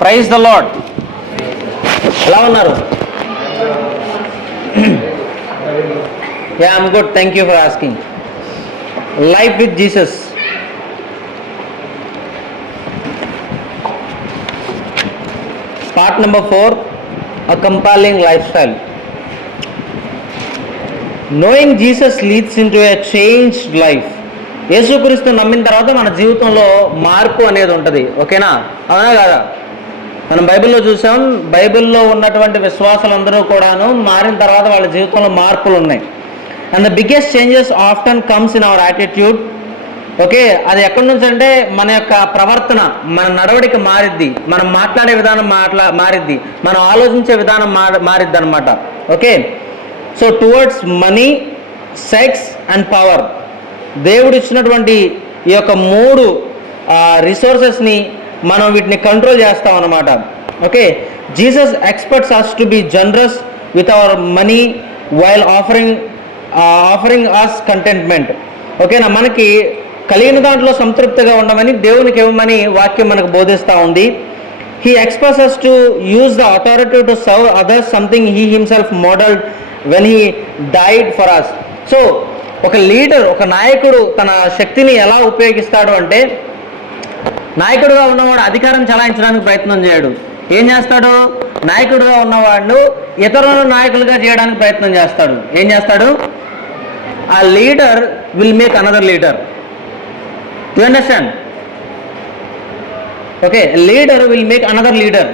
Praise the lord. ఎలా ఉన్నారు? I'm good, thank you for asking. Life with Jesus. Part number 4, a compelling lifestyle. Knowing Jesus leads into a changed life. యేసుక్రీస్తు నమ్మిన తర్వాత మన జీవితంలో మార్పు అనేది ఉంటుంది. ఓకేనా? అవునా కాదా? మనం బైబిల్లో చూసాం, బైబిల్లో ఉన్నటువంటి విశ్వాసులందరూ కూడాను మారిన తర్వాత వాళ్ళ జీవితంలో మార్పులు ఉన్నాయి. And the biggest changes often comes in our attitude. Okay, అది ఎక్కడి నుంచి అంటే మన యొక్క ప్రవర్తన, మన నడవడిక మారిద్ది, మనం మాట్లాడే విధానం మారిద్ది, మనం ఆలోచించే విధానం మారిద్ది అనమాట. Okay, so towards money, sex and power. దేవుడు ఇచ్చినటువంటి ఈ యొక్క 3 రిసోర్సెస్ని మనం వీటిని కంట్రోల్ చేస్తాం అన్నమాట. Okay, Jesus expects us to be generous with our money while offering us contentment. ఓకేనా? మనకి కలిగిన దాంట్లో సంతృప్తిగా ఉండమని, దేవునికి ఇవ్వమని వాక్యం మనకు బోధిస్తూ ఉంది. He expects to use the authority to serve others, something he himself modelled when he died for us. So ఒక లీడర్, ఒక నాయకుడు తన శక్తిని ఎలా ఉపయోగిస్తాడు అంటే, నాయకుడుగా ఉన్నవాడు అధికారం చలాయించడానికి ప్రయత్నం చేయడు. ఏం చేస్తాడు? నాయకుడుగా ఉన్నవాడు ఇతరులను నాయకులుగా చేయడానికి ప్రయత్నం చేస్తాడు. ఏం చేస్తాడు? ఆ leader will make another leader. You understand? Okay, leader will make another leader.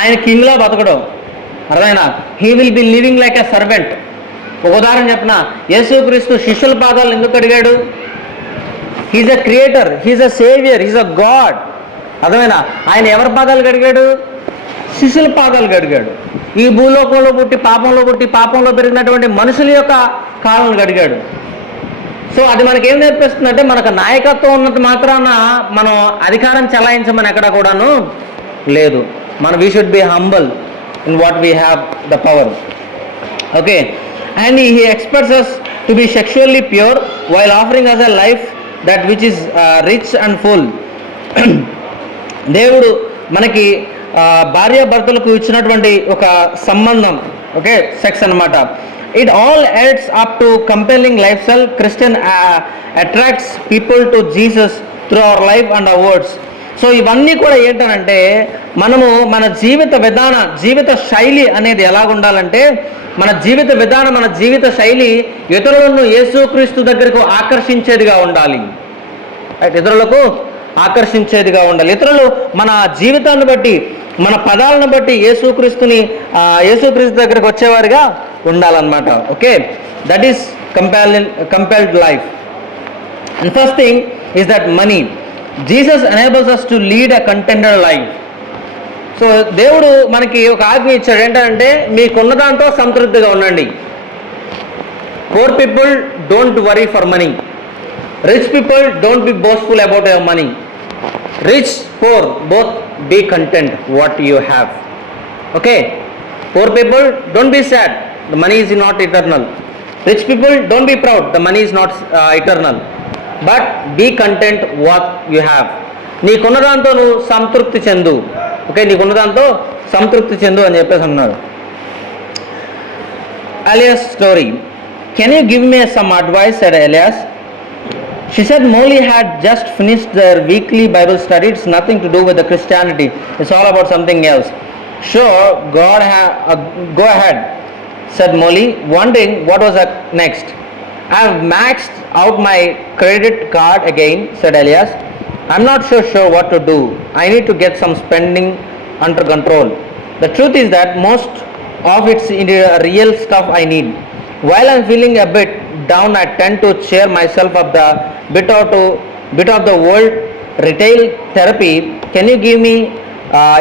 ఆయన కింగ్లా బతకడం, అర్థమైనా? He will be living like a servant. ఒక ఉదాహరణ చెప్పిన, యేసుక్రీస్తు శిష్యుల పాదాలు ఎందుకు అడిగాడు? He's a creator, he's a saviour, he's a god. అర్థమైనా? ఆయన ఎవరి పాదాలు కడిగాడు? శిష్యుల పాదాలు కడిగాడు. ఈ భూలోకంలో పుట్టి పాపంలో పెరిగినటువంటి మనుషుల యొక్క కాళ్ళను కడిగాడు. సో అది మనకేం నేర్పిస్తుందంటే, మనకు నాయకత్వం ఉన్నంత మాత్రాన మనం అధికారం చలాయించమని ఎక్కడ కూడాను లేదు. We should be humble in what we have the power. Okay, and he expects us to be sexually pure while offering us a life that which is rich and full. దేవుడు మనకి భార్యాభర్తలకు ఇచ్చినటువంటి ఒక సంబంధం, ఓకే, సెక్స్ అన్నమాట. It all adds up to compelling lifestyle. Christian attracts people to Jesus through our life and our words. So ఇవన్నీ కూడా ఏంటంటే, మనము మన జీవిత శైలి అనేది ఎలాగుండాలంటే, మన జీవిత విధానం, మన జీవిత శైలి ఇతరులను యేసుక్రీస్తు దగ్గరకు ఆకర్షించేదిగా ఉండాలి. ఇతరులకు ఆకర్షించేదిగా ఉండాలి. ఇతరులు మన జీవితాన్ని బట్టి, మన పదాలను బట్టి యేసుక్రీస్తు దగ్గరకు వచ్చేవారిగా ఉండాలన్నమాట. Okay, that is compelled life. And first thing is that money. Jesus enables us to lead a contented life. So దేవుడు మనకి ఒక ఆజ్ఞ ఇచ్చాడు. ఏంటంటే, మీకున్న దాంతో సంతృప్తిగా ఉండండి. Poor people don't worry for money. Rich people don't be boastful about your money. Rich, poor, both be content what you have. Okay, poor people don't be sad, the money is not eternal. Rich people don't be proud, the money is not eternal. But be content what you have. నీకున్న దాంతో నువ్వు సంతృప్తి చెందు. Okay, నీకున్న దాంతో సంతృప్తి చెందు అని చెప్పేసి అన్నాడు. Elias story. Can you give me some advice? said Elias. She said Molly had just finished their weekly Bible study. It's nothing to do with the Christianity. It's all about something else. Sure, go ahead, said Molly, wondering what was next. I've maxed out my credit card again, said Elias. I'm not so sure what to do. I need to get some spending under control. The truth is that most of it's real stuff I need. While I'm feeling a bit down, I tend to cheer myself up the bit of the world retail therapy. Can you give me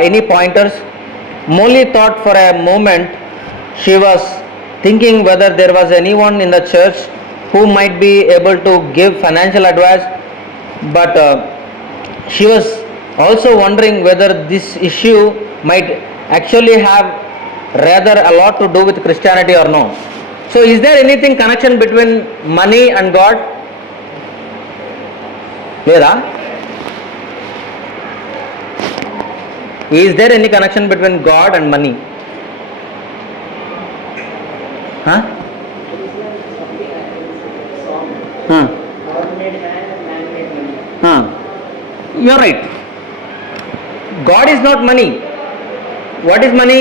any pointers? Molly thought for a moment. She was thinking whether there was anyone in the church who might be able to give financial advice, but she was also wondering whether this issue might actually have rather a lot to do with Christianity or no. So is there anything connection between money and God? లేదా? Is there any connection between God and money? You are right. God is not money. What is money?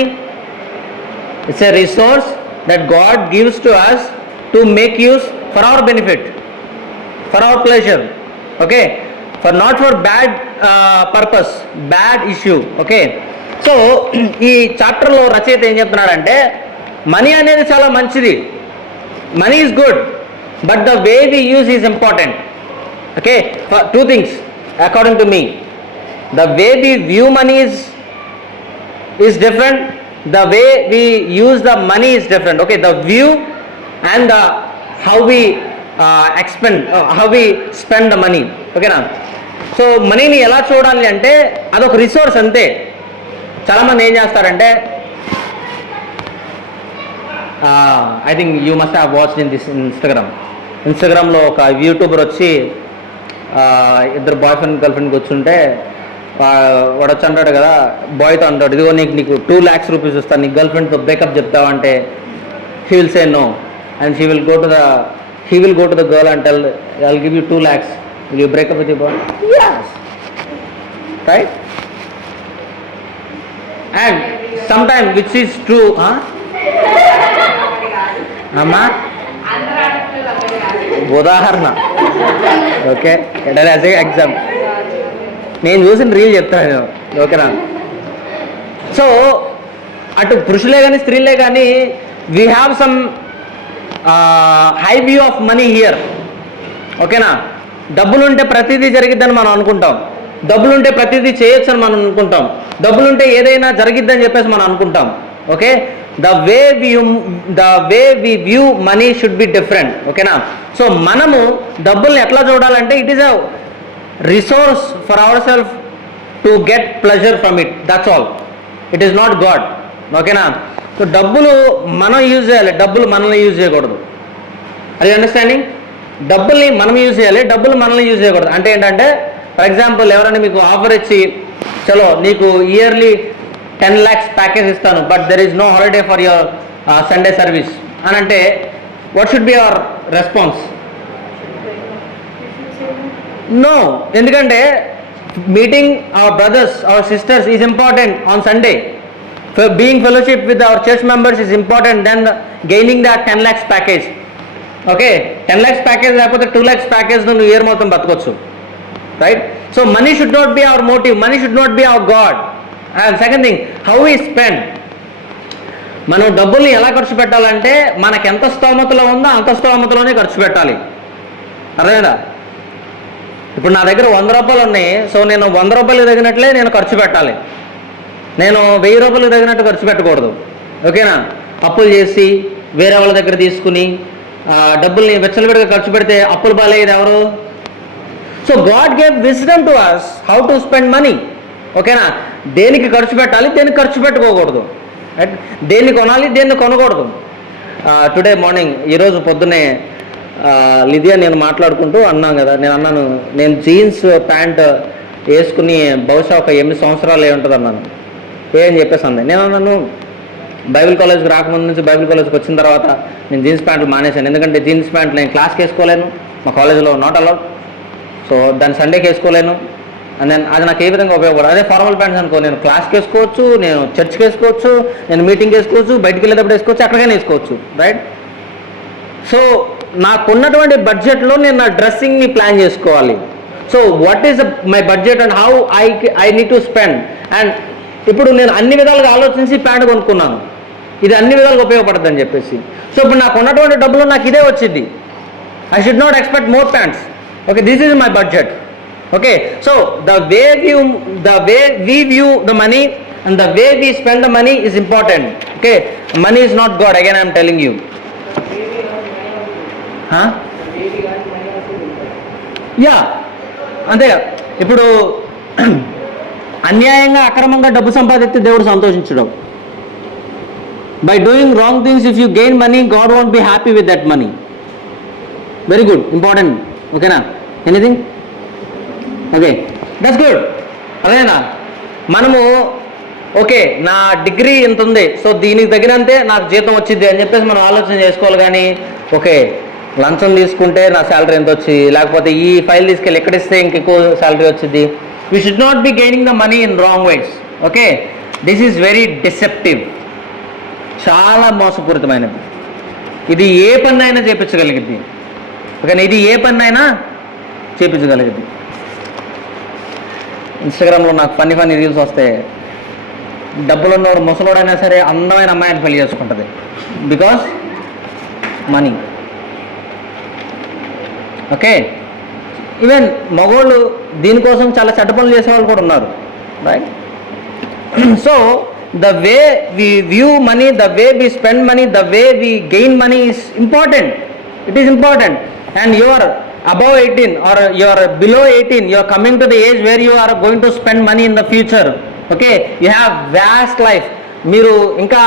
It's a resource that God gives to us to make use for our benefit, for our pleasure, okay, for not for bad purpose, bad issue, okay. So ఈ చాప్టర్లో రచయిత ఏం చెప్తున్నాడంటే money అనేది చాలా మంచిది, money is good, but the way we use is important, okay. Two things according to me. The way we view money is different, the way we use the money is different, okay. The view and the how we how we spend the money, okay na. So మనీని ఎలా చూడాలి అంటే అదొక resource అంతే. చాలామంది ఏం చేస్తారంటే I think you must have watched in this ఇన్స్టాగ్రామ్లో ఒక యూట్యూబర్ వచ్చి ఇద్దరు బాయ్ ఫ్రెండ్ గర్ల్ ఫ్రెండ్కి వచ్చుంటే వాడు వచ్చి అంటాడు కదా, బాయ్తో అంటాడు, ఇదిగో నీకు 2 lakhs రూపీస్ ఇస్తాను, నీకు గర్ల్ ఫ్రెండ్తో బ్రేకప్ చెప్తావంటే he will say no and he will go to the girl and tell I will give you 2 lakhs, will you breakup with you boy? yes, right. and sometimes which is true, అమ్మా ఉదాహరణ, okay, as a example నేను చూసిన reel చెప్తాను, ఓకేనా. So అటు పురుషులే కానీ స్త్రీలే కానీ we have some high view of money here, ఓకేనా. డబ్బులుంటే ప్రతిదీ జరిగిద్దని మనం అనుకుంటాం, డబ్బులుంటే ప్రతిదీ చేయొచ్చు అని మనం అనుకుంటాం, డబ్బులుంటే ఏదైనా జరిగిద్దని చెప్పేసి మనం అనుకుంటాం, okay. The way we view money should be different, ఓకేనా. సో మనము డబ్బుల్ని ఎట్లా చూడాలంటే it is a resource for ourselves to get pleasure from it, that's all. It is not God, okay na. So డబ్బులు మనం యూజ్ చేయాలి, డబ్బులు మనల్ని యూజ్ చేయకూడదు. అది అండర్స్టాండింగ్? డబ్బుల్ని మనం యూజ్ చేయాలి, డబ్బులు మనల్ని యూజ్ చేయకూడదు. అంటే ఏంటంటే ఫర్ ఎగ్జాంపుల్ ఎవరైనా మీకు ఆఫర్ ఇచ్చి చలో నీకు ఇయర్లీ 10 lakhs ప్యాకేజ్ ఇస్తాను, but there is no holiday for your Sunday service అని అంటే what should be our response? No. ఎందుకంటే meeting our brothers our sisters is important on Sunday. Being fellowship with our church members is important than gaining the 10 lakhs package, okay. 10 lakhs package లేకపోతే 2 lakhs package నువ్వు year మొత్తం బతకొచ్చు, right. So money should not be our motive, money should not be hour God. And second thing, how we spend. మనం డబ్బుల్ని ఎలా ఖర్చు పెట్టాలంటే మనకు ఎంత స్తోమతలో ఉందో అంత స్తోమతలోనే ఖర్చు పెట్టాలి, అర్థమైందా? ఇప్పుడు నా దగ్గర 100 రూపాయలు ఉన్నాయి, సో నేను 100 రూపాయలకు తగినట్లే నేను ఖర్చు పెట్టాలి, నేను 1000 రూపాయలకు తగినట్టు ఖర్చు పెట్టకూడదు, ఓకేనా. అప్పులు చేసి వేరే వాళ్ళ దగ్గర తీసుకుని డబ్బుల్ని వెచ్చలవిడిగా ఖర్చు పెడితే అప్పులు బాలేదు ఎవరు? So God gave wisdom to us how to spend money, ఓకేనా. దేనికి ఖర్చు పెట్టాలి, దేనికి ఖర్చు పెట్టుకోకూడదు, రైట్. దేన్ని కొనాలి, దేన్ని కొనకూడదు. టుడే మార్నింగ్ ఈరోజు పొద్దున్నే లిదియా నేను మాట్లాడుకుంటూ అన్నాం కదా, నేను అన్నాను నేను జీన్స్ ప్యాంట్ వేసుకుని బహుశా ఒక 8 సంవత్సరాలు ఉంటుంది అన్నాను. ఏం చెప్పేసి అంది. నేను అన్నాను బైబిల్ కాలేజ్కి రాకముందు నుంచి బైబిల్ కాలేజ్కి వచ్చిన తర్వాత నేను జీన్స్ ప్యాంట్లు మానేశాను, ఎందుకంటే జీన్స్ ప్యాంట్లు నేను క్లాస్కి వేసుకోలేను, మా కాలేజీలో నాట్ అలౌడ్, సో దాన్ని సండేకి వేసుకోలేను. అండ్ దెన్ అది నాకు ఏ విధంగా ఉపయోగపడదు. అదే ఫార్మల్ ప్యాంట్స్ అనుకో, నేను క్లాస్కి వేసుకోవచ్చు, నేను చర్చ్కి వేసుకోవచ్చు, నేను మీటింగ్కి వేసుకోవచ్చు, బయటికి వెళ్ళేటప్పుడు వేసుకోవచ్చు, ఎక్కడికైనా వేసుకోవచ్చు, రైట్. సో నాకున్నటువంటి బడ్జెట్లో నేను నా డ్రెస్సింగ్ని ప్లాన్ చేసుకోవాలి. So what is my budget and how I need to spend. And ఇప్పుడు నేను అన్ని విధాలుగా ఆలోచించి ప్యాంట్ కొనుక్కున్నాను, ఇది అన్ని విధాలుగా ఉపయోగపడుతుంది అని చెప్పేసి. సో ఇప్పుడు నాకు ఉన్నటువంటి డబ్బులు నాకు ఇదే వచ్చింది, I should not expect more pants, okay. This is my budget, okay. So the way we view the money and the way we spend the money is important, okay. Money is not God, again I'm telling you. Yeah, అంతే. ఇప్పుడు అన్యాయంగా అక్రమంగా డబ్బు సంపాదిస్తే దేవుడు సంతోషించడం. By doing wrong things if you gain money God won't be happy with that money. Very good, important, ఓకేనా. Anything? Okay, that's good. అదేనా మనము ఓకే నా డిగ్రీ ఇంత ఉంది, సో దీనికి తగినంతే నాకు జీతం వచ్చింది అని చెప్పేసి మనం ఆలోచన చేసుకోవాలి. కానీ ఓకే లంచం తీసుకుంటే నా శాలరీ ఎంత వచ్చి, లేకపోతే ఈ ఫైల్ తీసుకెళ్ళి ఎక్కడిస్తే ఇంకెక్కువ శాలరీ వచ్చింది. We should not B gaining the money in wrong ways. Okay, this is very deceptive, చాలా మోసపూరితమైనది. ఇది ఏ పని అయినా చేపించగలిగింది. ఓకేనా, ఇది ఏ పని అయినా చేపించగలిగింది. ఇన్స్టాగ్రామ్లో నాకు ఫన్నీ రీల్స్ వస్తాయి. డబ్బులు ఉన్నవాడు ముసలోడైనా సరే అందమైన అమ్మాయిని పెళ్లి చేసుకుంటుంది, బికాస్ మనీ. ఓకే, ఈవెన్ మగోళ్ళు దీనికోసం చాలా చెడ్డ పనులు చేసేవాళ్ళు కూడా ఉన్నారు, right? So the way we view money, the way we spend money, the way we gain money is important. It is important. And you are above 18 or you are below 18, you are coming to the age where you are going to spend money in the future. Okay, you have vast life. మీరు ఇంకా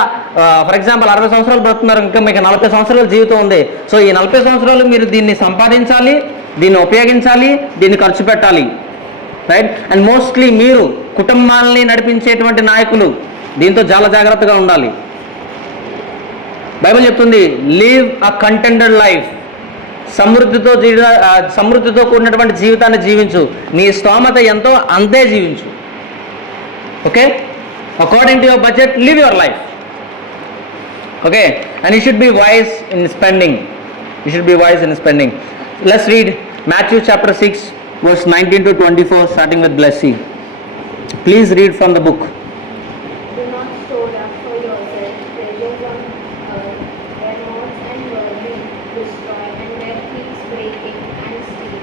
for example 60 సంవత్సరాలు బ్రతుకుతున్నారు, ఇంకా మీకు 40 సంవత్సరాల జీవితం ఉంది. So ఈ 40 సంవత్సరాలు మీరు దీన్ని సంపాదించాలి, దీన్ని ఉపయోగించాలి, దీన్ని ఖర్చు పెట్టాలి, రైట్? అండ్ మోస్ట్లీ మీరు కుటుంబాలని నడిపించేటువంటి నాయకులు దీంతో చాలా జాగ్రత్తగా ఉండాలి. బైబిల్ చెప్తుంది, లివ్ అ కంటెంటెడ్ లైఫ్. సమృద్ధితో కూడినటువంటి జీవితాన్ని జీవించు. నీ స్తోమత ఎంతో అంతే జీవించు. Okay, according to your budget live your life. Okay, and you should be wise in spending. Let's read Matthew chapter 6 verse 19 to 24 starting with Blessy. Please read from the book. Do not store up for yourselves treasures on earth, where moths and vermin destroy, and where thieves break in and steal.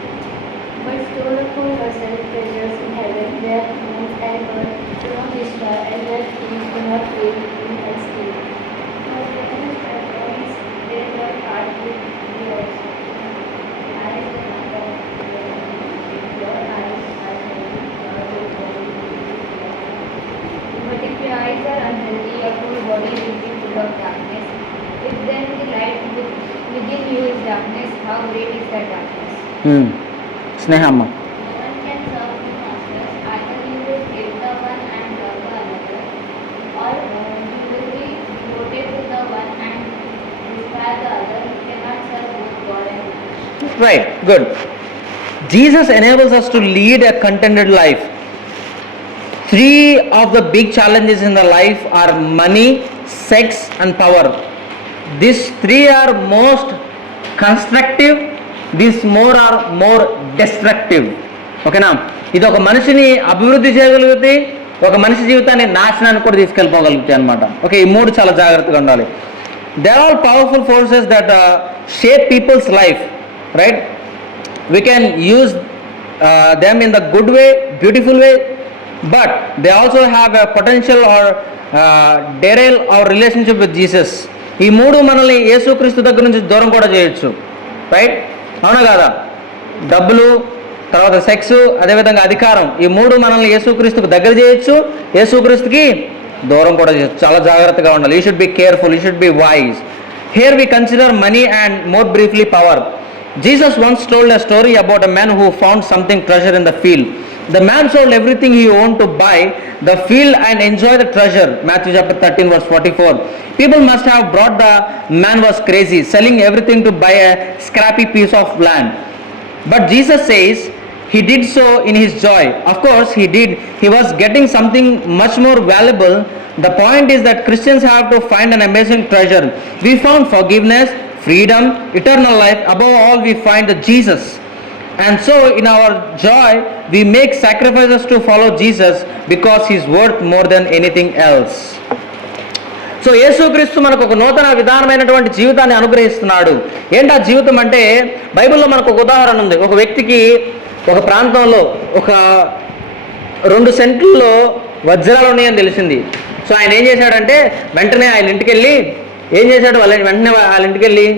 But store up for yourselves treasures in heaven, where moths and vermin do not destroy, and where thieves do not break in and steal. For where is your voice, there your heart will be also. Eyes are not of your eyes are heavy, but if your eyes are unhealthy, your whole body will be full of darkness. If then the light within you is darkness, how great is that darkness? Snehamma. No one can serve two masters. Either you will hate the one and love the other, or you will be devoted to the one and despise the other. You cannot serve both God and man. Right, good. Jesus enables us to lead a contented life. 3 of the big challenges in the life are money, sex and power. These 3 are most constructive, these are more destructive. ఓకేనా, ఇది ఒక మనిషిని అభివృద్ధి చేయగలుగుతాయి, ఒక మనిషి జీవితాన్ని నాశనానికి కూడా తీసుకెళ్ళిపోగలుగుతాయి అనమాట. ఓకే, ఈ 3 చాలా జాగ్రత్తగా ఉండాలి. They are all powerful forces that shape people's life, right? We can use them in the good way, beautiful way, but they also have a potential or derail our relationship with Jesus. ఈ 3 మనల్ని యేసుక్రీస్తు దగ్గర నుంచి దూరం కూడా చేయొచ్చు, right? అవునా కాదా? డబ్బులు, తర్వాత సెక్స్, అదేవిధంగా అధికారం, ఈ 3 మనల్ని యేసుక్రీస్తుకు దగ్గర చేయొచ్చు, యేసుక్రీస్తుకి దూరం కూడా చేయొచ్చు. చాలా జాగ్రత్తగా ఉండాలి. You should be careful, you should be wise. Here we consider money and more briefly power. Jesus once told a story about a man who found something treasure in the field. The man sold everything he owned to buy the field and enjoy the treasure. Matthew chapter 13 verse 44. People must have brought the man was crazy, selling everything to buy a scrappy piece of land. But Jesus says he did so in his joy. Of course he did. He was getting something much more valuable. The point is that Christians have to find an amazing treasure. We found forgiveness, freedom, eternal life. Above all, we find the Jesus. And so in our joy, we make sacrifices to follow Jesus because he's worth more than anything else. So యేసుక్రీస్తు మనకు ఒక నూతన విధానమైనటువంటి జీవితాన్ని అనుగ్రహిస్తున్నాడు. ఏంటి ఆ జీవితం అంటే, బైబిల్లో మనకు ఒక ఉదాహరణ ఉంది. ఒక వ్యక్తికి ఒక ప్రాంతంలో ఒక 2 సెంట్లలో వజ్రాలు ఉన్నాయని తెలిసింది. సో ఆయన ఏం చేశాడంటే, వెంటనే ఆయన ఇంటికి వెళ్ళి వెంటనే వాళ్ళ ఇంటికి వెళ్ళి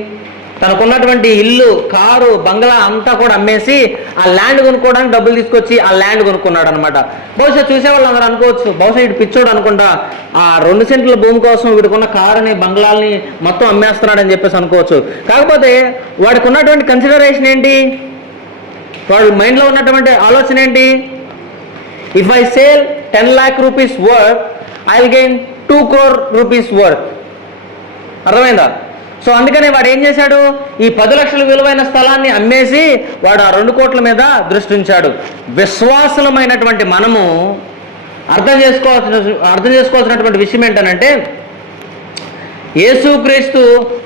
తనకున్నటువంటి ఇల్లు, కారు, బంగ్లా అంతా కూడా అమ్మేసి ఆ ల్యాండ్ కొనుక్కోవడానికి డబ్బులు తీసుకొచ్చి ఆ ల్యాండ్ కొనుక్కున్నాడు అనమాట. బహుశా చూసేవాళ్ళు అందరూ అనుకోవచ్చు, బహుశా వీడు పిచ్చోడు అనుకుంటా, ఆ 2 సెంట్ల భూమి కోసం వీడికున్న కారుని, బంగ్లాల్ని మొత్తం అమ్మేస్తున్నాడని చెప్పేసి అనుకోవచ్చు. కాకపోతే వాడికి ఉన్నటువంటి కన్సిడరేషన్ ఏంటి, వాడి మైండ్లో ఉన్నటువంటి ఆలోచన ఏంటి? If I sale 10 lakh rupees worth, I will gain 2 crore rupees worth. అర్థమైందా? సో అందుకనే వాడు ఏం చేశాడు, ఈ 10 లక్షల విలువైన స్థలాన్ని అమ్మేసి వాడు ఆ 2 కోట్ల మీద దృష్టి ఉంచాడు. విశ్వాసులమైనటువంటి మనము అర్థం చేసుకోవాల్సినటువంటి విషయం ఏంటనంటే, యేసుక్రీస్తు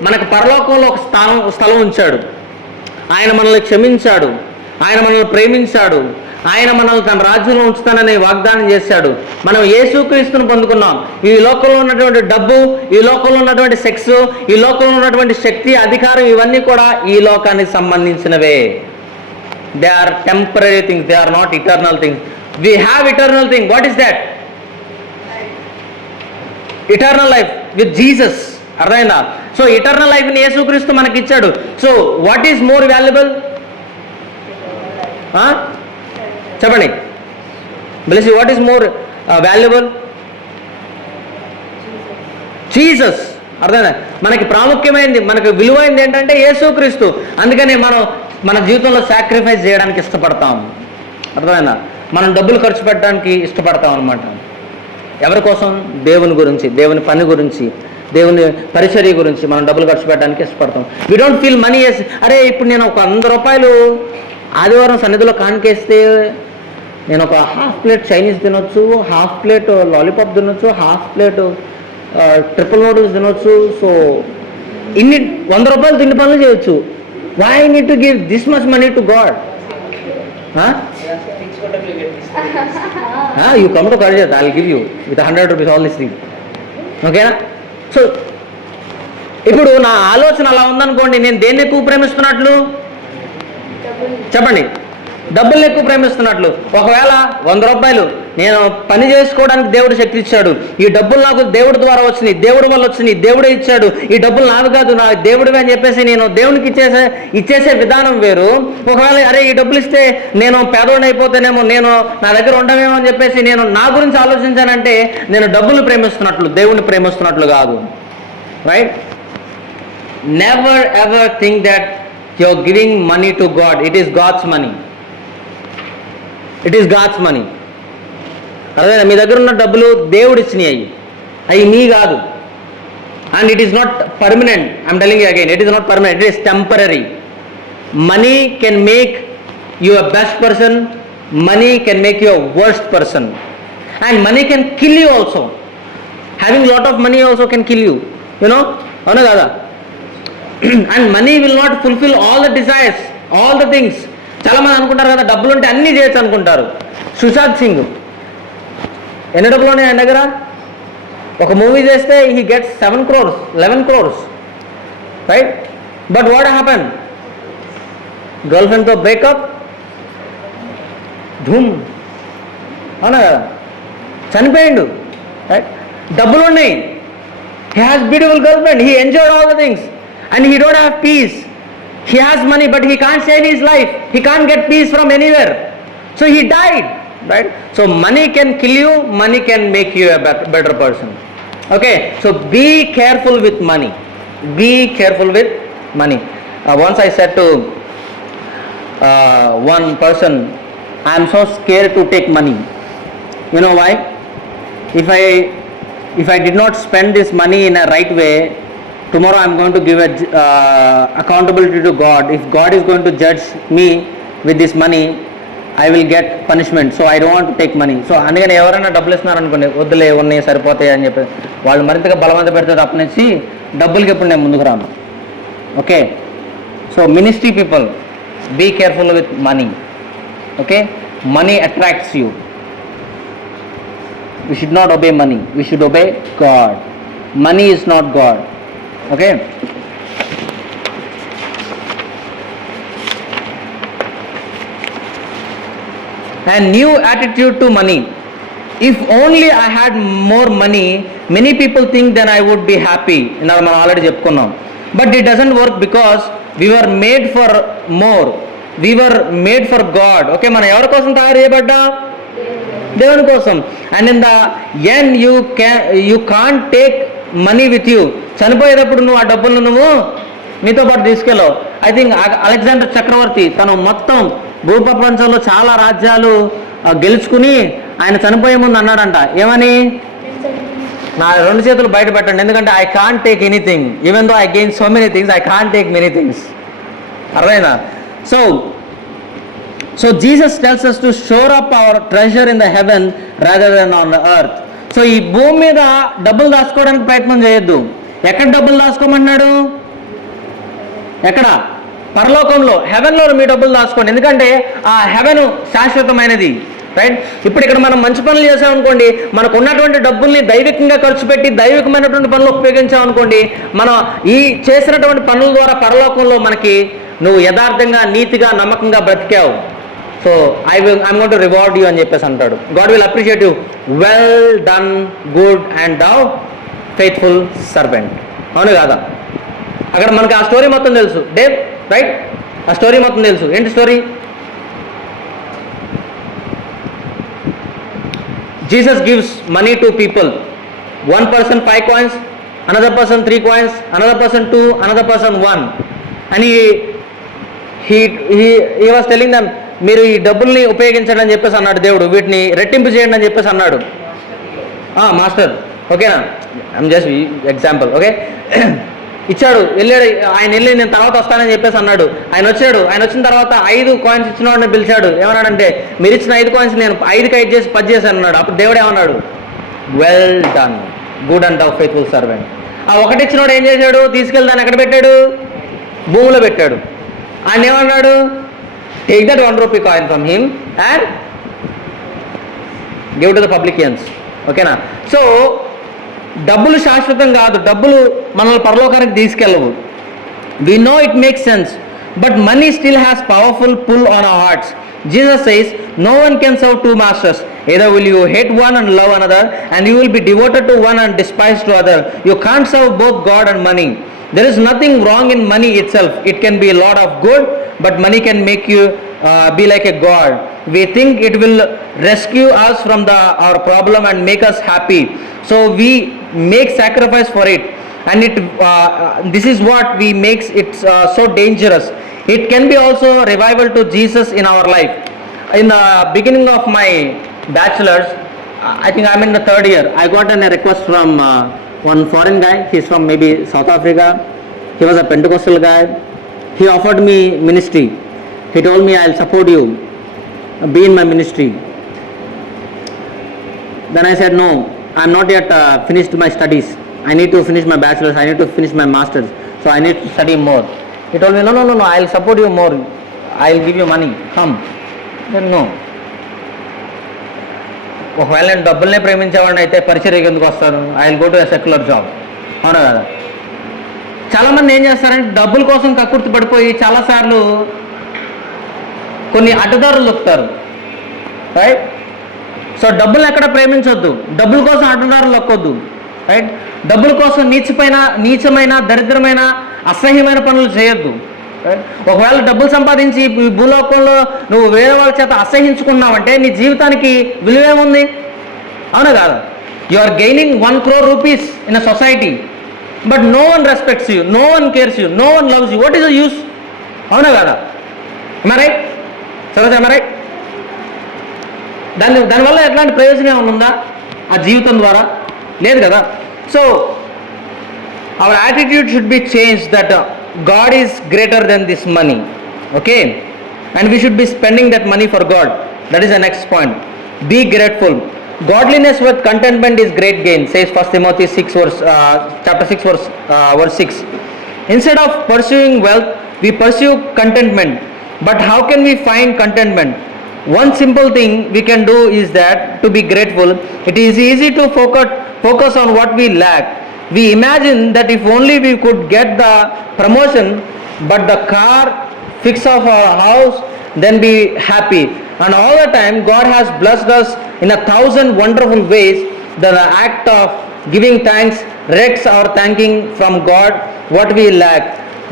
మనకు పరలోకంలో ఒక స్థలం ఉంచాడు. ఆయన మనల్ని క్షమించాడు, ఆయన మనల్ని ప్రేమించాడు, ఆయన మనల్ని తన రాజ్యంలో ఉంచుతానని వాగ్దానం చేశాడు. మనం యేసుక్రీస్తును పొందుకున్నాం. ఈ లోకంలో ఉన్నటువంటి డబ్బు, ఈ లోకంలో ఉన్నటువంటి సెక్స్, ఈ లోకంలో ఉన్నటువంటి శక్తి, అధికారం, ఇవన్నీ కూడా ఈ లోకానికి సంబంధించినవే. They are temporary things, they are not eternal things. We have eternal thing. What is that? Eternal life with Jesus. అర్థమైందా? సో ఇటర్నల్ లైఫ్ని యేసుక్రీస్తు మనకి ఇచ్చాడు. So what is more valuable? చెప్పండి, bless you. What is more valuable? Jesus. అర్థమైందా? మనకి ప్రాముఖ్యమైనది, మనకు విలువైంది ఏంటంటే యేసుక్రీస్తు. అందుకని మనం మన జీవితంలో సాక్రిఫైస్ చేయడానికి ఇష్టపడతాం. అర్థమైందా? మనం డబ్బులు ఖర్చు పెట్టడానికి ఇష్టపడతాం అనమాట. ఎవరి కోసం? దేవుని గురించి, దేవుని పని గురించి, దేవుని పరిచర్య గురించి మనం డబ్బులు ఖర్చు పెట్టడానికి ఇష్టపడతాం. We don't feel money as. అరే ఇప్పుడు నేను ఒక 100 రూపాయలు ఆదివారం సన్నిధిలో కానికేస్తే నేను ఒక హాఫ్ ప్లేట్ చైనీస్ తినొచ్చు, హాఫ్ ప్లేట్ లాలీపాప్ తినొచ్చు, హాఫ్ ప్లేట్ ట్రిపుల్ నూడిల్స్ తినొచ్చు. సో ఇన్ని 100 రూపాయలు తిండి పనులు చేయొచ్చు. Why I need to give this much money to God? You come to Karjat, I will give you with 100 rupees all this thing. ఓకేనా? సో ఇప్పుడు నా ఆలోచన అలా ఉందనుకోండి, నేను దేన్ని ఎక్కువ ప్రేమిస్తున్నట్లు? చెప్పండి. డబ్బుల్ని ఎక్కువ ప్రేమిస్తున్నట్లు. ఒకవేళ 100 రూపాయలు నేను పని చేసుకోవడానికి దేవుడు శక్తి ఇచ్చాడు, ఈ డబ్బులు నాకు దేవుడి ద్వారా వచ్చినాయి, దేవుడి వల్ల వచ్చినాయి, దేవుడే ఇచ్చాడు, ఈ డబ్బులు నావి కాదు, నా దేవుడివి అని చెప్పేసి నేను దేవునికి ఇచ్చేసే విధానం వేరు. ఒకవేళ అరే ఈ డబ్బులు ఇస్తే నేను పేదోడిని అయిపోతేనేమో, నేను నా దగ్గర ఉండమేమో అని చెప్పేసి నేను నా గురించి ఆలోచించానంటే నేను డబ్బులు ప్రేమిస్తున్నట్లు, దేవుడిని ప్రేమిస్తున్నట్లు కాదు. Right? Never ever think that you are giving money to God. It is God's money. It is God's money. అదే మీ దగ్గర ఉన్న డబ్బులు దేవుడు ఇచ్చినాయి, అవి మీ కాదు. And it is not permanent. I'm telling you again, it is not permanent, it is temporary. Money can make you a best person, money can make you a worst person, and money can kill you also. Having lot of money also can kill you. You know, అవునా కదా? And money will not fulfil all the desires, all the things. చాలామంది అనుకుంటారు కదా డబ్బులు ఉంటే అన్నీ చేయొచ్చు అనుకుంటారు. సుశాంత్ సింగ్ ఎన్ని డబ్బులు ఉన్నాయి ఆయన దగ్గర? ఒక మూవీ చేస్తే he gets 7 crores, 11 crores, right? But what happen? Girl ఫ్రెండ్తో బ్రేకప్, ధూమ్, అవునా కదా? చనిపోయిండు, రైట్? డబ్బులు ఉన్నాయి, he has beautiful girl friend, he enjoyed all the things, and he don't have piece. He has money, but he can't save his life. He can't get peace from anywhere. So he died, right? So money can kill you, money can make you a better person. Okay? So be careful with money. Be careful with money. Once I said to one person, I am so scared to take money. You know why? If I did not spend this money in a right way, tomorrow I am going to give accountability to God. If God is going to judge me with this money, I will get punishment. So I don't want to take money. So అందుకని ఎవరైనా డబ్బులు ఇస్తున్నారు అనుకోండి, వద్దులే ఉన్నాయి సరిపోతాయి అని చెప్పి వాళ్ళు మరింతగా బలవంత పెడితే తప్పనిచ్చి డబ్బులకి ఎప్పుడు నేను ముందుకు రాను. Okay? So ministry people, be careful with money. Okay? Money attracts you. We should not obey money. We should obey God. Money is not God. Okay? And new attitude to money. If only I had more money, many people think then I would be happy. మనం already చెప్పుకున్నాం. But it doesn't work because we were made for more. We were made for God. Okay? మనం ఎవరి కోసం తయారు చేయబడ్డా? దేవుని కోసం. And in the end you can't take money with you. చనిపోయేటప్పుడు నువ్వు ఆ డబ్బులను నువ్వు మీతో పాటు తీసుకెళ్ళవు. ఐ థింక్ అలెగ్జాండర్ చక్రవర్తి తను మొత్తం భూప్రపంచంలో చాలా రాజ్యాలు గెలుచుకుని ఆయన చనిపోయే ముందు అన్నాడంట, ఏమని? నా 2 చేతులు బయట పెట్టండి, ఎందుకంటే I can't take anything, even though I gain so many things, I can't take many things. అర్థమైనా? So Jesus tells us to store up our treasure in the heaven rather than on the earth. So ఈ భూమి మీద డబ్బులు దాచుకోవడానికి ప్రయత్నం చేయొద్దు. ఎక్కడ డబ్బులు దాచుకోమన్నాడు? ఎక్కడ? పరలోకంలో, హెవెన్లో మీ డబ్బులు దాచుకోండి, ఎందుకంటే ఆ హెవెన్ శాశ్వతమైనది. రైట్? ఇప్పుడు ఇక్కడ మనం మంచి పనులు చేసామనుకోండి, మనకు ఉన్నటువంటి డబ్బుల్ని దైవికంగా ఖర్చు పెట్టి దైవికమైనటువంటి పనులు ఉపయోగించామనుకోండి, మనం ఈ చేసినటువంటి పనుల ద్వారా పరలోకంలో మనకి నువ్వు యథార్థంగా, నీతిగా, నమ్మకంగా బ్రతికావు, so I'm going to reward you అని చెప్పేసి అంటాడు. God will appreciate you, well done good and thou faithful servant. అవును కాదా? అక్కడ మనకి ఆ స్టోరీ మొత్తం తెలుసు. రైట్? ఆ స్టోరీ మొత్తం తెలుసు. ఏంటి story? Jesus gives money to people. One person 5 coins, another person 3 coins, another person 2, another person 1. And he was telling them, మీరు ఈ డబ్బుల్ని ఉపయోగించండి అని చెప్పేసి అన్నాడు దేవుడు, వీటిని రెట్టింపు చేయండి అని చెప్పేసి అన్నాడు. మాస్టర్, ఓకేనా? I'm just example, okay? ఇచ్చాడు, వెళ్ళాడు, ఆయన వెళ్ళి నేను తర్వాత వస్తానని చెప్పేసి అన్నాడు. ఆయన వచ్చాడు, ఆయన వచ్చిన తర్వాత 5 కాయిన్స్ ఇచ్చిన వాడిని పిలిచాడు. ఏమన్నాడంటే, మీరు ఇచ్చిన 5 కాయిన్స్ నేను 5కి 5 చేసి 10 చేశాను అన్నాడు. అప్పుడు దేవుడు ఏమన్నాడు? Well done good and faithful servant. ఆ ఒకటి ఇచ్చినోడు ఏం చేశాడు? తీసుకెళ్ళి దాన్ని ఎక్కడ పెట్టాడు? భూమిలో పెట్టాడు. ఆయన ఏమన్నాడు? Take that 1 rupee coin from him and give to the publicans. ఓకేనా? సో డబ్బులు శాశ్వతం కాదు, డబ్బులు మనల్ని పరలోకానికి తీసుకెళ్ళవు. We know it makes sense, but money still has powerful pull on our hearts. Jesus says, no one can serve 2 masters. Either will you hate one and love another, and you will be devoted to one and despised to other. You can't serve both God and money. There is nothing wrong in money itself. It can be a lot of good, but money can make you be like a god. We think it will rescue us from our problem and make us happy. So we make sacrifice for it, and this is what we makes it so dangerous. It can be also revival to Jesus in our life. In the beginning of my bachelor's, I think I'm in the 3rd year, I got a request from one foreign guy. He's from maybe South Africa. He was a Pentecostal guy. He offered me ministry. He told me, I'll support you, be in my ministry. Then I said, no, I'm not yet finished my studies. I need to finish my bachelor's, I need to finish my master's, so I need to study more. He told me, no, I'll support you more, I'll give you money, come. Then no. ఒకవేళ నేను డబ్బుల్నే ప్రేమించేవాడిని అయితే పరిచర్యకి ఎందుకు వస్తాను? I will go to a secular job. అవునా కదా? చాలామంది ఏం చేస్తారంటే డబ్బుల కోసం కక్కుర్తి పడిపోయి చాలాసార్లు కొన్ని అడ్డదారులు దొక్కుతారు. రైట్? సో డబ్బులు ఎక్కడ ప్రేమించొద్దు, డబ్బుల కోసం అడ్డదారులు దొక్కొద్దు. రైట్? డబ్బుల కోసం నీచమైన దరిద్రమైన అసహ్యమైన పనులు చేయొద్దు. ఒకవేళ డబ్బులు సంపాదించి ఈ భూలోకంలో నువ్వు వేరే వాళ్ళ చేత అసహించుకున్నావంటే నీ జీవితానికి విలువేముంది? అవునా కాదా? You are gaining 1 crore rupees in a society, but no one respects you, no one cares you, no one loves you. What is the use? అవునా కాదా? రైట్? సరే రైట్? దానివల్ల ఎట్లాంటి ప్రయోజనం ఏమైనా ఉందా ఆ జీవితం ద్వారా? లేదు కదా. So our attitude should be change that God is greater than this money, okay, and we should be spending that money for God. That is the next point. Be grateful. Godliness with contentment is great gain, says 1 Timothy 6 verse chapter 6 verse 6. Instead of pursuing wealth, we pursue contentment. But how can we find contentment? One simple thing we can do is that to be grateful. It is easy to focus on what we lack. We imagine that if only we could get the promotion, but the car, fix of our house, then be happy. And all the time God has blessed us in 1,000 wonderful ways. The act of giving thanks wrecks our thanking from God what we lack,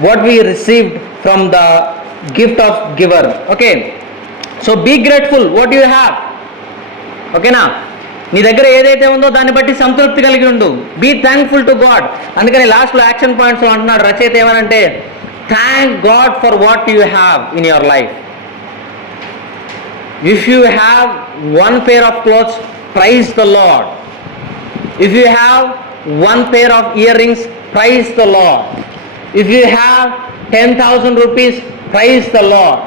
what we received from the gift of giver. Okay, so be grateful what you have. Okay na? నీ దగ్గర ఏదైతే ఉందో దాన్ని బట్టి సంతృప్తి కలిగి ఉండు. Be thankful to God. అందుకని లాస్ట్లో యాక్షన్ పాయింట్స్ అంటున్నాడు రచయిత ఏమనంటే, thank God for what you have in your life. If you have 1 pair of clothes, praise the Lord. If you have one pair of earrings, praise the Lord. If you have 10,000 rupees, praise the Lord.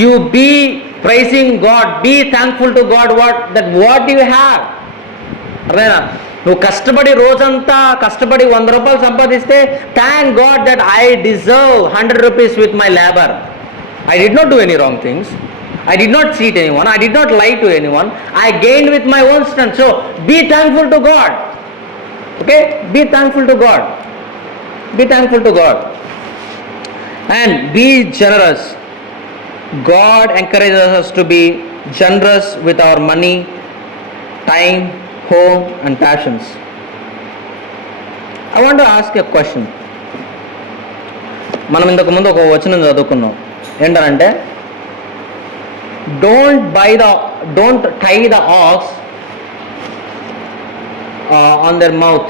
You be praising God, be thankful to God what you have. అర్థమైనా? నువ్వు కష్టపడి రోజంతా కష్టపడి 100 రూపాయలు సంపాదిస్తే thank God that I deserve 100 rupees with my labour. I did not do any wrong things. I did not cheat anyone. I did not lie to anyone. I gained with my own strength. So be thankful to God. Okay? Be thankful to God. Be thankful to God. And be generous. God encourages us to be generous with our money, time, home, and passions. I want to ask a question. మనం ఇంతకు ముందు ఒక వచనం చదువుకున్నాం. ఏంటంటే don't tie the ox on their mouth.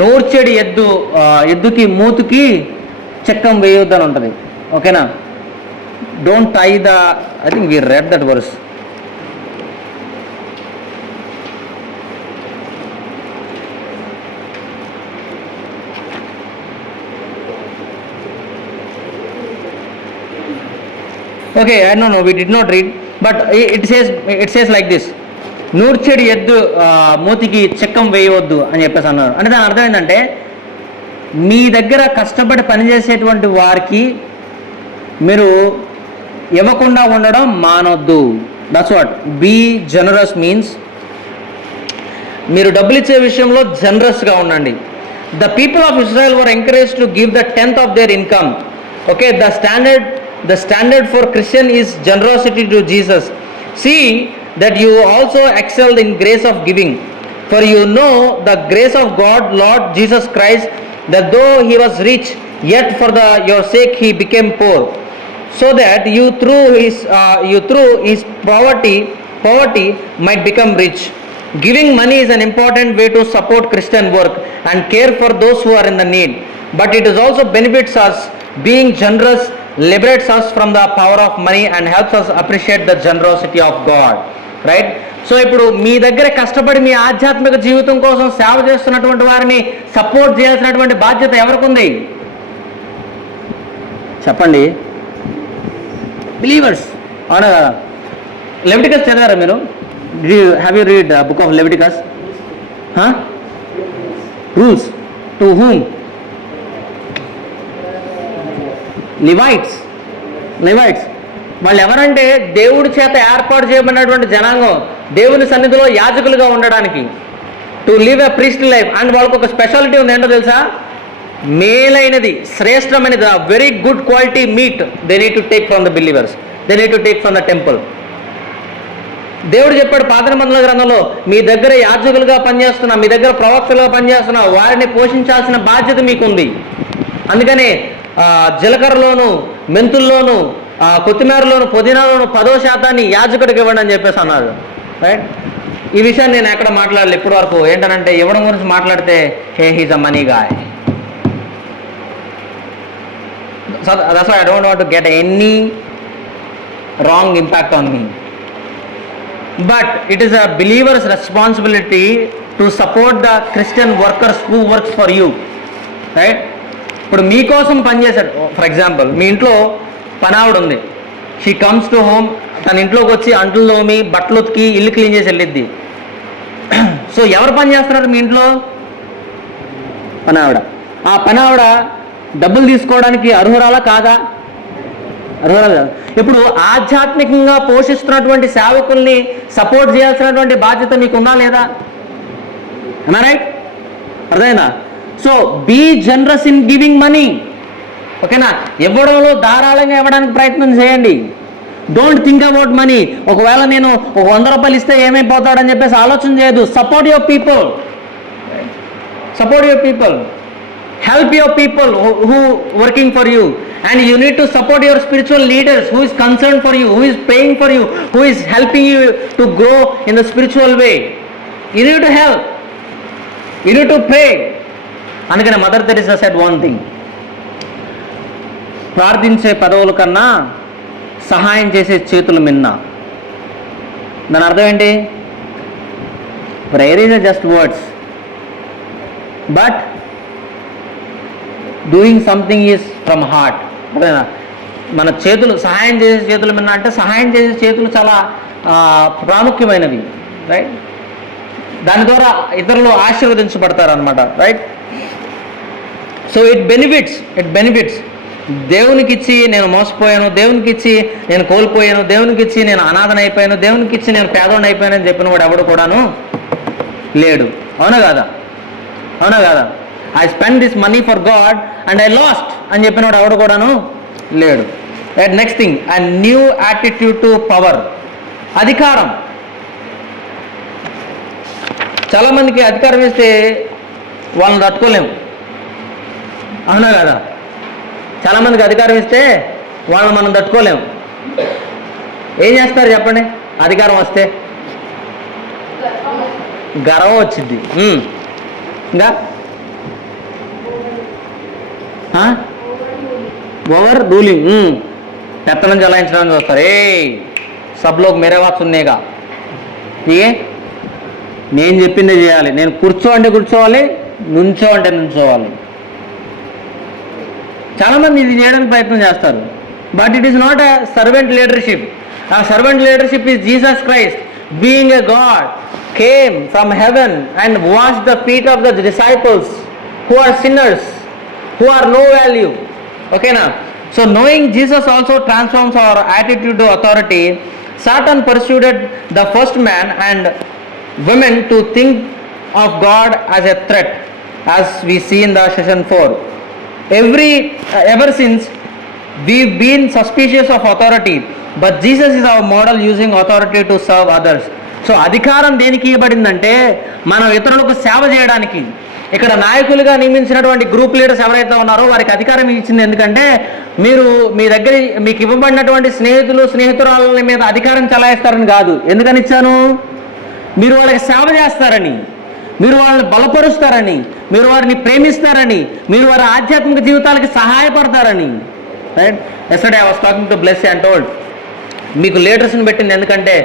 నోర్చెడి ఎద్దుకి మూతుకి చక్రం వేయొద్దు అని ఉంటుంది. ఓకేనా? Don't tie the, I think we read that verse. Okay, no, we did not read, but it says like this. నూర్చెడి ఎద్దు మూతికి చెక్కం వేయవద్దు అని చెప్పేసి అన్నారు. అంటే దాని అర్థం ఏంటంటే మీ దగ్గర కష్టపడి పనిచేసేటువంటి వారికి మీరు ఇవ్వకుండా ఉండడం మానొద్దు. That's what be generous means. మీరు డబ్బులు ఇచ్చే విషయంలో జనరస్గా ఉండండి. The people of Israel were encourage to give the 10th of their income. Okay, the standard for Christian is generosity to Jesus. See that you also excelled in grace of giving, for you know the grace of God Lord Jesus Christ, that though he was rich, yet for your sake he became poor, so that you through his poverty might become rich. Giving money is an important way to support Christian work and care for those who are in the need, but it is also benefits us. Being generous liberates us from the power of money and helps us appreciate the generosity of God. Right? So ఇప్పుడు మీ దగ్గర కష్టపడి మీ ఆధ్యాత్మిక జీవితం కోసం సేవ చేస్తున్నటువంటి వారిని support చేయాల్సినటువంటి బాధ్యత ఎవరికి ఉంది చెప్పండి? బిలీవర్స్. అవునా కదా? లెవిటికస్ చదివారా మీరు? Have you read book of Leviticus? Rules to whom? Levites. వాళ్ళు ఎవరంటే దేవుడి చేత ఏర్పాటు చేయబడినటువంటి జనాంగం, దేవుని సన్నిధిలో యాజకులుగా ఉండడానికి, to live a priestly life. And వాళ్ళకు ఒక స్పెషాలిటీ ఉంది. ఏంటో తెలుసా? మేలైనది, శ్రేష్టమైనది, very good quality meet they need to take from the believers, they need to take from the temple. దేవుడు చెప్పాడు పాత నిబంధన గ్రంథంలో, మీ దగ్గర యాజకులుగా పనిచేస్తున్నా, మీ దగ్గర ప్రవక్తలుగా పనిచేస్తున్నా, వారిని పోషించాల్సిన బాధ్యత మీకుంది. అందుకనే జీలకర్రలోను, మెంతుల్లోను, కొత్తిమీరలోను, పుదీనాలోను 10% యాజకుడికి ఇవ్వండి అని చెప్పేసి అన్నాడు. రైట్? ఈ విషయాన్ని నేను ఎక్కడ మాట్లాడాలి ఇప్పటి వరకు. ఏంటంటే ఇవ్వడం గురించి మాట్లాడితే he's a money guy. So that's why I don't want to get any wrong impact on me. But it is a believer's responsibility to support the Christian workers who works for you. Right? ఇప్పుడు మీకోసం పనిచేశాడు. For example, మీ ఇంట్లో పనావిడ ఉంది. She comes to home. తన ఇంట్లోకి వచ్చి అంట్లు తోమి, బట్టలు ఉతికి, ఇల్లు క్లీన్ చేసి వెళ్ళిద్ది. సో ఎవరు పని చేస్తున్నారు మీ ఇంట్లో? పనావిడ. ఆ పనావిడ డబ్బులు తీసుకోవడానికి అర్హురాలా కాదా? అర్హురాలు. ఇప్పుడు ఆధ్యాత్మికంగా పోషిస్తున్నటువంటి సేవకుల్ని సపోర్ట్ చేయాల్సినటువంటి బాధ్యత మీకు ఉందా లేదా? రైట్? అర్థమైనా? So be generous in giving money. ఓకేనా? ఇవ్వడంలో ధారాళంగా ఇవ్వడానికి ప్రయత్నం చేయండి. Don't think about money. ఒకవేళ నేను ఒక 100 రూపాయలు ఇస్తే ఏమైపోతాడని చెప్పేసి ఆలోచన చేయదు. Support your people. Help your people who working for you, and you need to support your spiritual leaders who is concerned for you, who is praying for you, who is helping you to grow in the spiritual way. You need to help. You need to pray. అందుకనే mother Teresa said one thing. ప్రార్థించే పదవుల కన్నా సహాయం చేసే చేతులు మిన్న. దాని అర్థం ఏంటి? Prayer is just words, but doing something is from heart. అదేనా, మన చేతులు సహాయం చేసే చేతులు మిన్న అంటే సహాయం చేసే చేతులు చాలా ప్రాముఖ్యమైనవి, రైట్? దాని ద్వారా ఇతరులు ఆశీర్వదించబడతారు అనమాట, రైట్? So it benefits. దేవునికి ఇచ్చి నేను మోసపోయాను, దేవునికి ఇచ్చి నేను కోల్పోయాను, దేవునికి ఇచ్చి నేను అనాథన అయిపోయాను, దేవునికి ఇచ్చి నేను పేదోడిని అయిపోయాను అని చెప్పిన వాడు ఎవడు కూడాను లేడు. అవునా కాదా? I spend this money for God and I last అని చెప్పిన వాడు ఎవడు కూడాను లేడు. Right? Next thing, a new attitude to power. అధికారం. చాలామందికి అధికారం ఇస్తే వాళ్ళని తట్టుకోలేము. అవునా కదా? చాలామందికి అధికారం ఇస్తే వాళ్ళని మనం తట్టుకోలేము. ఏం చేస్తారు చెప్పండి? అధికారం వస్తే గర్వం వచ్చింది. ఇంకా ఓవర్ రూలింగ్, పెత్తనం చలాయించడానికి చూస్తారు. సబ్ లోగ్ మేరే వాక్ సున్నేగా, నేను చెప్పిందే చేయాలి, నేను కూర్చో అంటే కూర్చోవాలి, నుంచో అంటే నుంచోవాలి. చాలామంది ఇది చేయడానికి ప్రయత్నం చేస్తారు, but it is not a servant leadership. ఆ servant leadership is Jesus Christ being a God came from heaven and washed the feet of the disciples who are sinners, who are no value. Okay na? So knowing Jesus also transforms our attitude to authority. Satan persuaded the first man and women to think of God as a threat, as we see in the session 4. Ever since we've been suspicious of authority, but Jesus is our model using authority to serve others. So అధికారం దేనికి ఇవ్వబడిందంటే మనం ఇతరులకు సేవ చేయడానికి. ఇక్కడ నాయకులుగా నియమించినటువంటి group leaders ఎవరైతే ఉన్నారో వారికి అధికారం ఇచ్చింది ఎందుకంటే మీరు మీ దగ్గర మీకు ఇవ్వబడినటువంటి స్నేహితురాల మీద అధికారం చలాయిస్తారని కాదు. ఎందుకని ఇచ్చాను? మీరు వాళ్ళకి సేవ చేస్తారని, మీరు వాళ్ళని బలపరుస్తారని, మీరు వారిని ప్రేమిస్తారని, మీరు వారి ఆధ్యాత్మిక జీవితాలకి సహాయపడతారని. Right? Yesterday I was talking to bless and told, మీకు లీడర్స్ని పెట్టింది ఎందుకంటే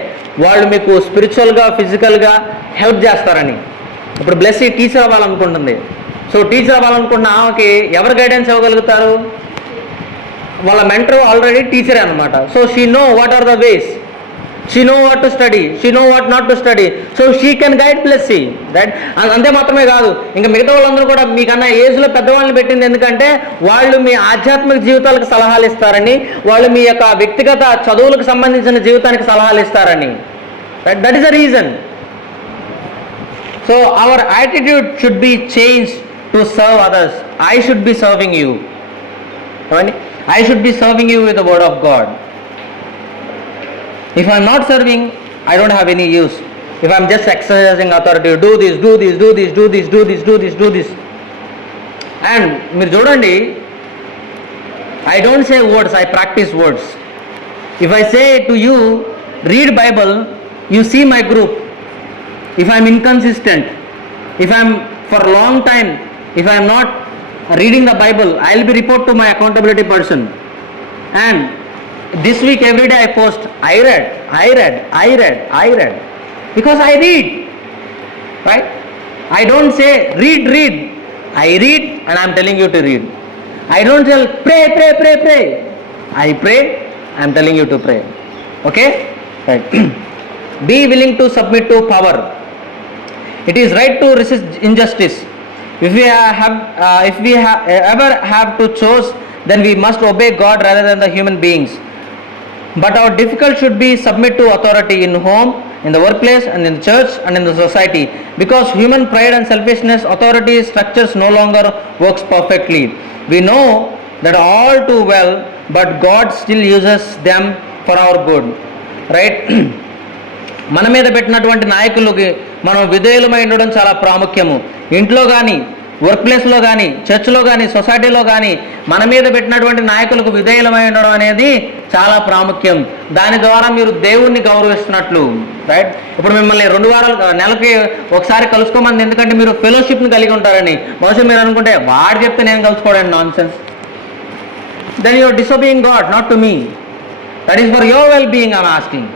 వాళ్ళు మీకు స్పిరిచువల్గా ఫిజికల్గా హెల్ప్ చేస్తారని. ఇప్పుడు బ్లెస్సీ టీచర్ అవ్వాలనుకుంటుంది. సో టీచర్ అవ్వాలనుకున్న ఆమెకి ఎవరు గైడెన్స్ ఇవ్వగలుగుతారు? వాళ్ళ మెంటర్ ఆల్రెడీ టీచరే అనమాట. So she know what are the ways, she know what to study, she know what not to study. So she can guide Blessy, right? అంతే మాత్రమే కాదు, ఇంకా మిగతా వాళ్ళందరూ కూడా మీకన్నా ఏజ్లో పెద్దవాళ్ళని పెట్టింది ఎందుకంటే వాళ్ళు మీ ఆధ్యాత్మిక జీవితాలకు సలహాలు ఇస్తారని, వాళ్ళు మీ యొక్క వ్యక్తిగత చదువులకు సంబంధించిన జీవితానికి సలహాలు ఇస్తారని. Right? That is the reason. So our attitude should be change to serve others. I should be serving you. I should be serving you with the word of God. If I am not serving, I don't have any use. If I am just exercising authority, do this, do this, do this, do this, do this, do this, do this. And మీరు చూడండి, I don't say words, I practice words. If I say to you, read Bible, you see my group. If I am inconsistent, if I am for a long time, if I am not reading the Bible, I will be report to my accountability person. And this week every day I post, I read, because I read, right? I don't say read. I read and I am telling you to read. I don't tell pray. I pray, I am telling you to pray. Okay? Right. Be willing to submit to power. It is right to resist injustice. If we ever have to choose, then we must obey God rather than the human beings. But our difficult should be submit to authority in home, in the workplace, and in the church, and in the society. Because human pride and selfishness, authority structures no longer works perfectly. We know that all too well, but God still uses them for our good. Right? మన మీద పెట్టినటువంటి నాయకులకి మనం విధేయులమై ఉండడం చాలా ప్రాముఖ్యము. ఇంట్లో కానీ, work ప్లేస్లో కానీ, చర్చ్లో కానీ, సొసైటీలో కానీ మన మీద పెట్టినటువంటి నాయకులకు విధేయులమై ఉండడం అనేది చాలా ప్రాముఖ్యం. దాని ద్వారా మీరు దేవుణ్ణి గౌరవిస్తున్నట్లు. రైట్? ఇప్పుడు మిమ్మల్ని 2 వారాలు నెలకి ఒకసారి కలుసుకోమంది ఎందుకంటే మీరు ఫెలోషిప్ని కలిగి ఉంటారని. బహుశా మీరు అనుకుంటే వాడు చెప్తే నేను కలుసుకోవడానికి nonsense. Then you're disobeying God, not to me. That is for your well being I'm asking.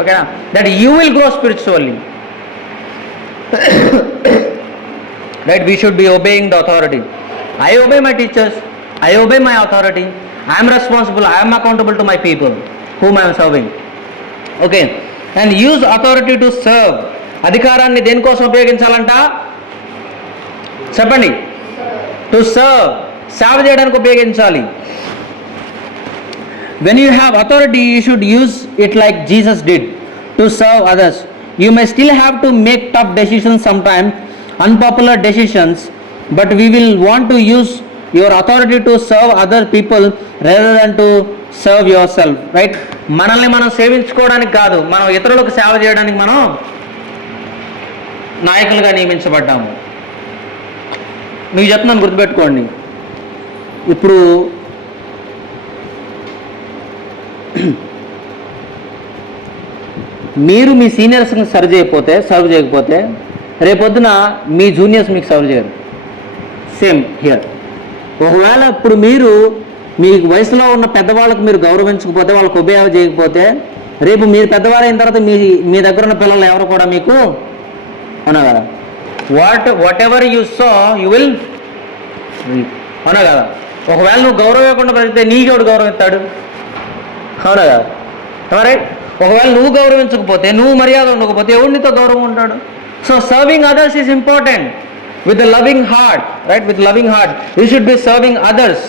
ఓకేనా? That you will grow spiritually. Right? We should be obeying the authority. I obey my teachers. I obey my authority. I am responsible. I am accountable to my people whom I am serving. Okay. And use authority to serve. అధికారాన్ని దేనికోసం ఉపయోగించాలంట? చెప్పండి. To serve, సేవ చేయడానికి ఉపయోగించాలి. When you have authority, you should use it like Jesus did, to serve others. You may still have to make tough decisions sometimes, unpopular decisions, but we will want to use your authority to serve other people rather than to serve yourself, right? మనల్ని మనం సేవించుకోవడానికి కాదు, మనం ఇతరులకు సేవ చేయడానికి మనం నాయకులుగా నియమించబడ్డాము. మీకు చెప్తున్నాను, గుర్తుపెట్టుకోండి. ఇప్పుడు మీరు మీ సీనియర్స్ని సర్వ్ చేయకపోతే రేపొద్దున మీ జూనియర్స్ మీకు సర్వ్ చేయరు. Same here. ఒకవేళ ఇప్పుడు మీరు మీ వయసులో ఉన్న పెద్దవాళ్ళకు మీరు గౌరవించకపోతే, వాళ్ళకు ఒబే చేయకపోతే, రేపు మీరు పెద్దవాళ్ళైన తర్వాత మీ దగ్గర ఉన్న పిల్లలు ఎవరు కూడా మీకు అవునా కదా, what ever you so you will అవునా కదా. ఒకవేళ నువ్వు గౌరవం ఇవ్వకుండా పెడితే నీకెవడు గౌరవం ఇస్తాడు? అవునా కదా. రైట్. ఒకవేళ నువ్వు గౌరవించకపోతే, నువ్వు మర్యాద ఉండకపోతే ఎవడు నీతో గౌరవం ఉంటాడు? So serving others is important with loving heart, right? With loving heart you should B serving others,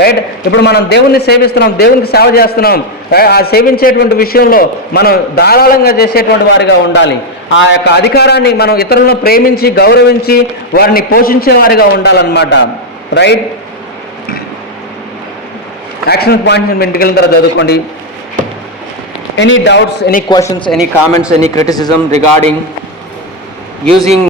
right? ఇప్పుడు మనం దేవుణ్ణి సేవిస్తున్నాం, దేవునికి సేవ చేస్తున్నాం. ఆ సేవించేటువంటి విషయంలో మనం ధారాళంగా చేసేటువంటి వారిగా ఉండాలి. ఆ యొక్క అధికారాన్ని మనం ఇతరులను ప్రేమించి గౌరవించి వారిని పోషించే వారిగా ఉండాలన్నమాట, రైట్? యాక్షన్ పాయింట్స్ ఇంటికి వెళ్ళిన తర్వాత చదువుకోండి. Any doubts, any questions, any comments, any criticism regarding using